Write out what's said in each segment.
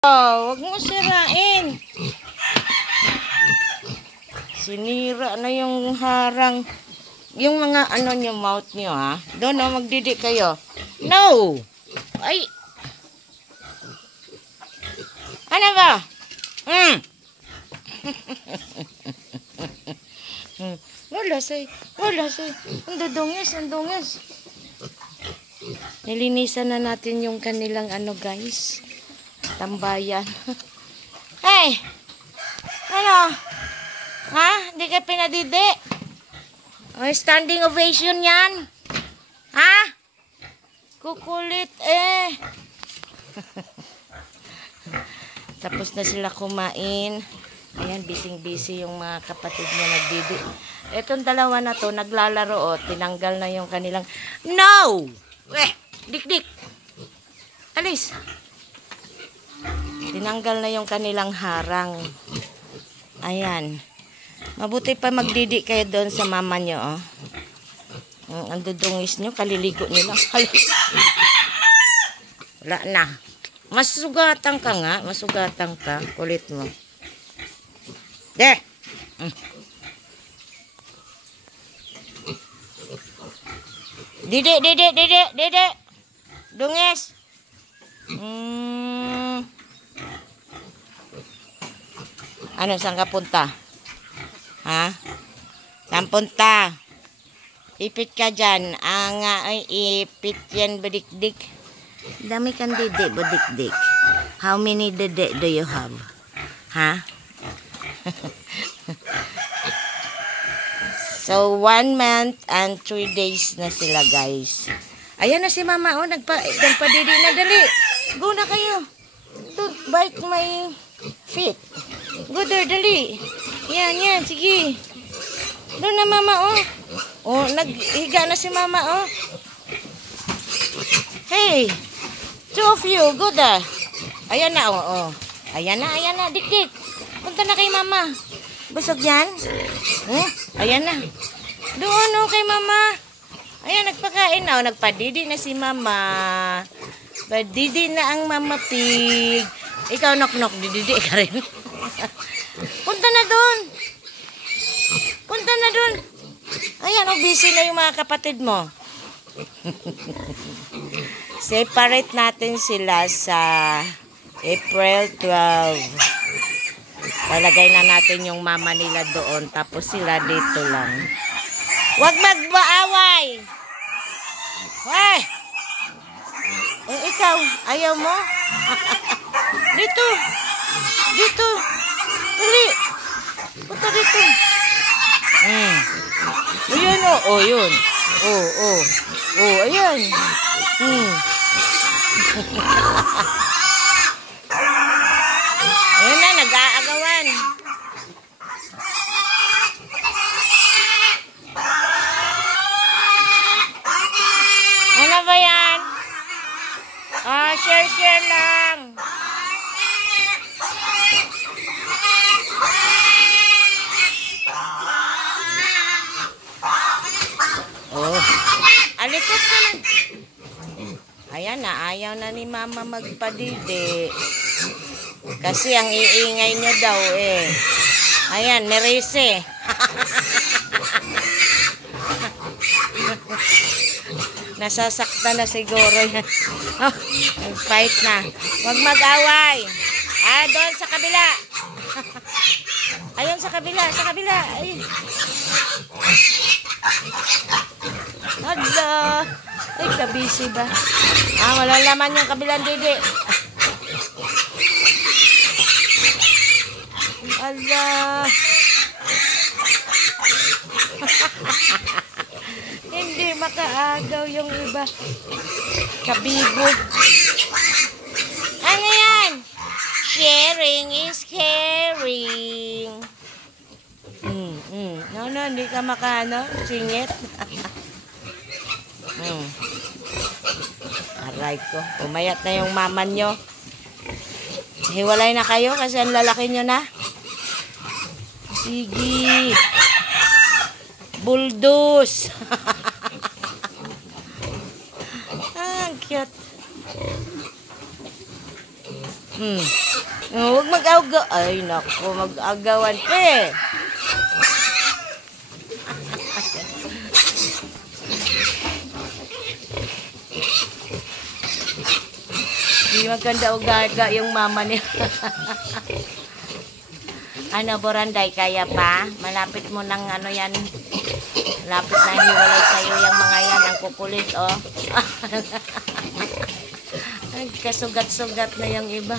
Oh, wag mo sirain. Sinira na yung harang. Yung mga ano nyo, mouth nyo ha. Doon o, magdidik kayo. No! Ay! Ano ba? Wala say. Ang dudungis. Nilinisan na natin yung kanilang ano guys. Tambayan. Hey! Ano? Ha? Hindi ka pinadidi? Oh, standing ovation yan? Ha? Kukulit eh. Tapos na sila kumain. Ayan, busy yung mga kapatid niya nagdidi. Etong dalawa na to, naglalaro o. Tinanggal na yung kanilang... No! Dik. Alis. Tinanggal na yung kanilang harang. Ayan. Mabuti pa magdidi kayo doon sa mama nyo, oh. Ang dudungis nyo, kaliligo nila. Wala na. Masugatan ka nga. Masugatan ka. Kulit mo. De! Didi! Dungis! Ano, saan ka punta? Ha? Saan punta? Ipit ka dyan. Ay, ipit yan, badikdik. Dami kang didi, badikdik. How many didi do you have? Ha? So, 1 month and 3 days na sila, guys. Ayan na si mama, oh. Nagpadidi na, dali. Go na kayo. Don't bite my feet. Go there, dali. Yan, sige. Doon na mama, oh. Oh, naghiga na si mama, oh. Hey, 2 of you, go there. Ayan na, oh. Ayan na, dik. Punta na kay mama. Busog yan? Ayan na. Doon, oh, kay mama. Ayan, nagpakain na, oh. Nagpadidi na si mama. Padidi na ang mama pig. Ikaw, nok, dididi ka rin. Punta na doon. Ayan, oh, busy na yung mga kapatid mo. Separate natin sila sa April 12. Talagay na natin yung mama nila doon. Tapos sila dito lang. Huwag magbaaway. Hey! Eh, ikaw, ayaw mo? Dito. Dali. Punta dito. Ayan, oh, yun. Oh, ayan. Ayan na, nag-aagawan. Ano ba yan? Share lang. Oh, alikot ka na. Ayan na, ayaw na ni mama magpadidi. Kasi ang iingay niya daw eh. Ayan, nerese. Nasasaktan na siguro yan. Oh, fight na. Huwag mag-away. Doon sa kabila. Ayun sa kabila. Ay. Hala. Ay, kabisi ba? Wala laman yung kabilang didi. Hala. Hindi makaagaw yung iba. Kabibog. Ano yan? Sharing is caring. No, hindi ka singit. Aray ko. Umayat na yung mama nyo. Hiwalay na kayo kasi ang lalaki nyo na. Sige. Bulldoze. Ang cute. Huwag mag-agaw. Ay, naku, mag-agawan pa eh. Hindi maganda ugaga yung mama niya. Ano, Boranday, kaya pa? Malapit mo ng ano yan. Malapit na hiwalay sa'yo yung mga yan. Ang kukulit, oh. Kasugat-sugat na yung iba.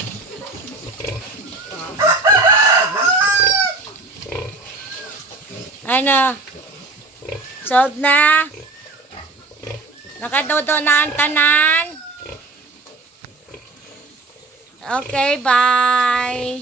Ano? Solved na? Nakadodo na ang tanan? Okay, bye.